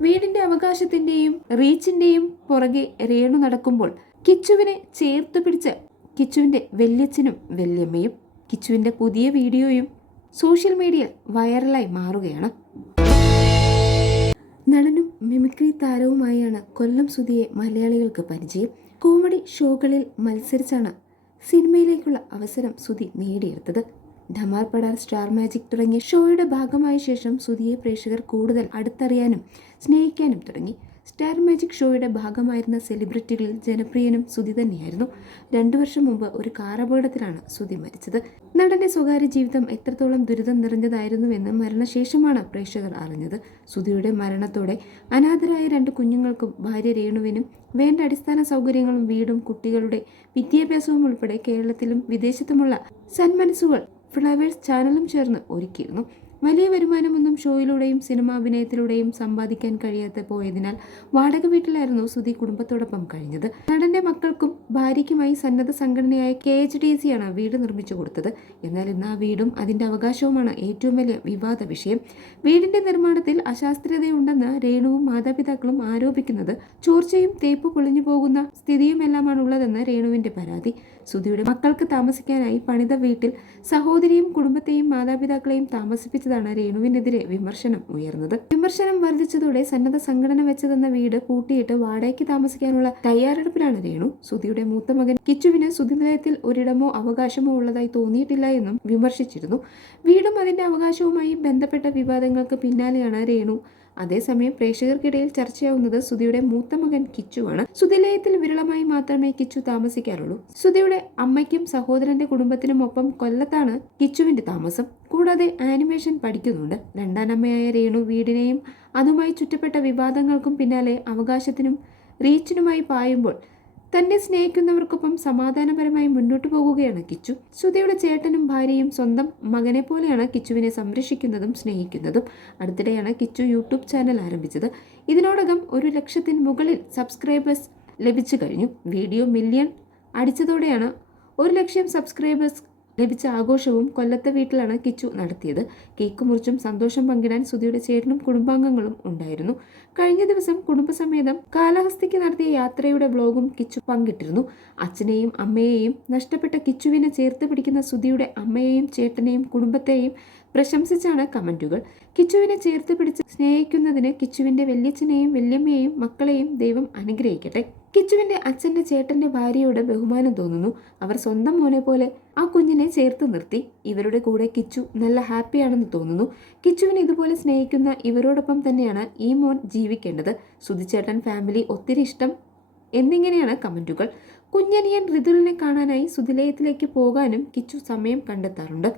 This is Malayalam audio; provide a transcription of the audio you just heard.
വീടിന്റെ അവകാശത്തിന്റെയും റീച്ചിന്റെയും പുറകെ രേണു നടക്കുമ്പോൾ കിച്ചുവിനെ ചേർത്ത് പിടിച്ച് കിച്ചുവിന്റെ വല്യച്ഛനും വല്യമ്മയും കിച്ചുവിന്റെ പുതിയ വീഡിയോയും സോഷ്യൽ മീഡിയയിൽ വൈറലായി മാറുകയാണ്. നടനും മിമിക്രി താരവുമായാണ് കൊല്ലം സുധിയെ മലയാളികൾക്ക് പരിചയം. കോമഡി ഷോകളിൽ മത്സരിച്ചാണ് സിനിമയിലേക്കുള്ള അവസരം സുധി നേടിയെടുത്തത്. ധമാർ പടാർ സ്റ്റാർ മാജിക് തുടങ്ങിയ ഷോയുടെ ഭാഗമായ ശേഷം സുധിയെ പ്രേക്ഷകർ കൂടുതൽ അടുത്തറിയാനും സ്നേഹിക്കാനും തുടങ്ങി. സ്റ്റാർ മാജിക് ഷോയുടെ ഭാഗമായിരുന്ന സെലിബ്രിറ്റികളിൽ ജനപ്രിയനും സുധി തന്നെയായിരുന്നു. രണ്ടു വർഷം മുമ്പ് ഒരു കാർ അപകടത്തിലാണ് സുധി മരിച്ചത്. നടന്റെ സ്വകാര്യ ജീവിതം എത്രത്തോളം ദുരിതം നിറഞ്ഞതായിരുന്നുവെന്ന് മരണശേഷമാണ് പ്രേക്ഷകർ അറിഞ്ഞത്. സുധിയുടെ മരണത്തോടെ അനാഥരായ രണ്ട് കുഞ്ഞുങ്ങൾക്കും ഭാര്യ രേണുവിനും വേണ്ട അടിസ്ഥാന സൗകര്യങ്ങളും വീടും കുട്ടികളുടെ വിദ്യാഭ്യാസവും ഉൾപ്പെടെ കേരളത്തിലും വിദേശത്തുമുള്ള സന്മനസ്സുകൾ ഫ്ലവേഴ്സ് ചാനലും ചേർന്ന് ഒരുക്കിയിരുന്നു. വലിയ വരുമാനമൊന്നും ഷോയിലൂടെയും സിനിമാ അഭിനയത്തിലൂടെയും സമ്പാദിക്കാൻ കഴിയാതെ പോയതിനാൽ വാടക വീട്ടിലായിരുന്നു സുധി കുടുംബത്തോടൊപ്പം കഴിഞ്ഞത്. നടന്റെ മക്കൾക്കും ഭാര്യയ്ക്കുമായി സന്നദ്ധ സംഘടനയായ കെ എച്ച് ഡി സിയാണ് വീട് നിർമ്മിച്ചു കൊടുത്തത്. എന്നാൽ ഇന്ന് ആ വീടും അതിന്റെ അവകാശവുമാണ് ഏറ്റവും വലിയ വിവാദ വിഷയം. വീടിന്റെ നിർമ്മാണത്തിൽ അശാസ്ത്രീയതയുണ്ടെന്ന് രേണുവും മാതാപിതാക്കളും ആരോപിക്കുന്നത് ചോർച്ചയും തേപ്പ് പൊളിഞ്ഞു പോകുന്ന സ്ഥിതിയുമെല്ലാമാണ് ഉള്ളതെന്ന് രേണുവിന്റെ പരാതി. സുധിയുടെ മക്കൾക്ക് താമസിക്കാനായി പണിത വീട്ടിൽ സഹോദരിയും കുടുംബത്തെയും മാതാപിതാക്കളെയും താമസിപ്പിച്ചതാണ് രേണുവിനെതിരെ വിമർശനം ഉയർന്നത്. വിമർശനം വർദ്ധിച്ചതോടെ സന്നദ്ധ സംഘടന വെച്ചതെന്ന വീട് പൂട്ടിയിട്ട് വാടകയ്ക്ക് താമസിക്കാനുള്ള തയ്യാറെടുപ്പിലാണ് രേണു. സുധിയുടെ മൂത്ത മകൻ കിച്ചുവിന് സുധിനിലയത്തിൽ ഒരിടമോ അവകാശമോ ഉള്ളതായി തോന്നിയിട്ടില്ല എന്നും വിമർശിച്ചിരുന്നു. വീടും അതിന്റെ അവകാശവുമായി ബന്ധപ്പെട്ട വിവാദങ്ങൾക്ക് പിന്നാലെയാണ് രേണു അതേസമയം പ്രേക്ഷകർക്കിടയിൽ ചർച്ചയാവുന്നത് സുധിയുടെ മൂത്ത മകൻ കിച്ചുവാണ്. സുധിലയത്തിൽ വിരളമായി മാത്രമേ കിച്ചു താമസിക്കാറുള്ളൂ. സുധിയുടെ അമ്മയ്ക്കും സഹോദരന്റെ കുടുംബത്തിനും ഒപ്പം കൊല്ലത്താണ് കിച്ചുവിന്റെ താമസം. കൂടാതെ ആനിമേഷൻ പഠിക്കുന്നുണ്ട്. രണ്ടാനമ്മയായ രേണു വീടിനെയും അതുമായി ചുറ്റപ്പെട്ട വിവാദങ്ങൾക്കും പിന്നാലെ അവകാശത്തിനും റീച്ചിനുമായി പായുമ്പോൾ തന്നെ സ്നേഹിക്കുന്നവർക്കൊപ്പം സമാധാനപരമായി മുന്നോട്ടു പോകുകയാണ് കിച്ചു. സുധയുടെ ചേട്ടനും ഭാര്യയും സ്വന്തം മകനെ പോലെയാണ് കിച്ചുവിനെ സംരക്ഷിക്കുന്നതും സ്നേഹിക്കുന്നതും. അടുത്തിടെയാണ് കിച്ചു യൂട്യൂബ് ചാനൽ ആരംഭിച്ചത്. ഇതിനോടകം ഒരു ലക്ഷത്തിന് മുകളിൽ സബ്സ്ക്രൈബേഴ്സ് ലഭിച്ചു കഴിഞ്ഞു. വീഡിയോ മില്യൺ അടിച്ചതോടെയാണ് ഒരു ലക്ഷം സബ്സ്ക്രൈബേഴ്സ് ലഭിച്ച ആഘോഷവും കൊല്ലത്തെ വീട്ടിലാണ് കിച്ചു നടത്തിയത്. കേക്ക് മുറിച്ചും സന്തോഷം പങ്കിടാൻ സുധിയുടെ ചേട്ടനും കുടുംബാംഗങ്ങളും ഉണ്ടായിരുന്നു. കഴിഞ്ഞ ദിവസം കുടുംബസമേതം കാലഹസ്തിക്ക് നടത്തിയ യാത്രയുടെ ബ്ലോഗും കിച്ചു പങ്കിട്ടിരുന്നു. അച്ഛനെയും അമ്മയെയും നഷ്ടപ്പെട്ട കിച്ചുവിനെ ചേർത്ത് പിടിക്കുന്ന സുധിയുടെ അമ്മയെയും ചേട്ടനെയും കുടുംബത്തെയും പ്രശംസിച്ചാണ് കമന്റുകൾ കിച്ചുവിനെ ചേർത്ത് പിടിച്ച് സ്നേഹിക്കുന്നതിന് കിച്ചുവിന്റെ വല്യച്ഛനെയും വല്യമ്മയെയും മക്കളെയും ദൈവം അനുഗ്രഹിക്കട്ടെ. കിച്ചുവിന്റെ അച്ഛന്റെ ചേട്ടന്റെ ഭാര്യയോട് ബഹുമാനം തോന്നുന്നു. അവർ സ്വന്തം മോനെ പോലെ ആ കുഞ്ഞിനെ ചേർത്ത് നിർത്തി. ഇവരുടെ കൂടെ കിച്ചു നല്ല ഹാപ്പിയാണെന്ന് തോന്നുന്നു. കിച്ചുവിനെ ഇതുപോലെ സ്നേഹിക്കുന്ന ഇവരോടൊപ്പം തന്നെയാണ് ഈ മോൻ ജീവിക്കേണ്ടത്. സുധിച്ചേട്ടൻ ഫാമിലി ഒത്തിരി ഇഷ്ടം എന്നിങ്ങനെയാണ് കമന്റുകൾ കുഞ്ഞനിയൻ ഋതുലിനെ കാണാനായി സുതിലയത്തിലേക്ക് പോകാനും കിച്ചു സമയം കണ്ടെത്താറുണ്ട്.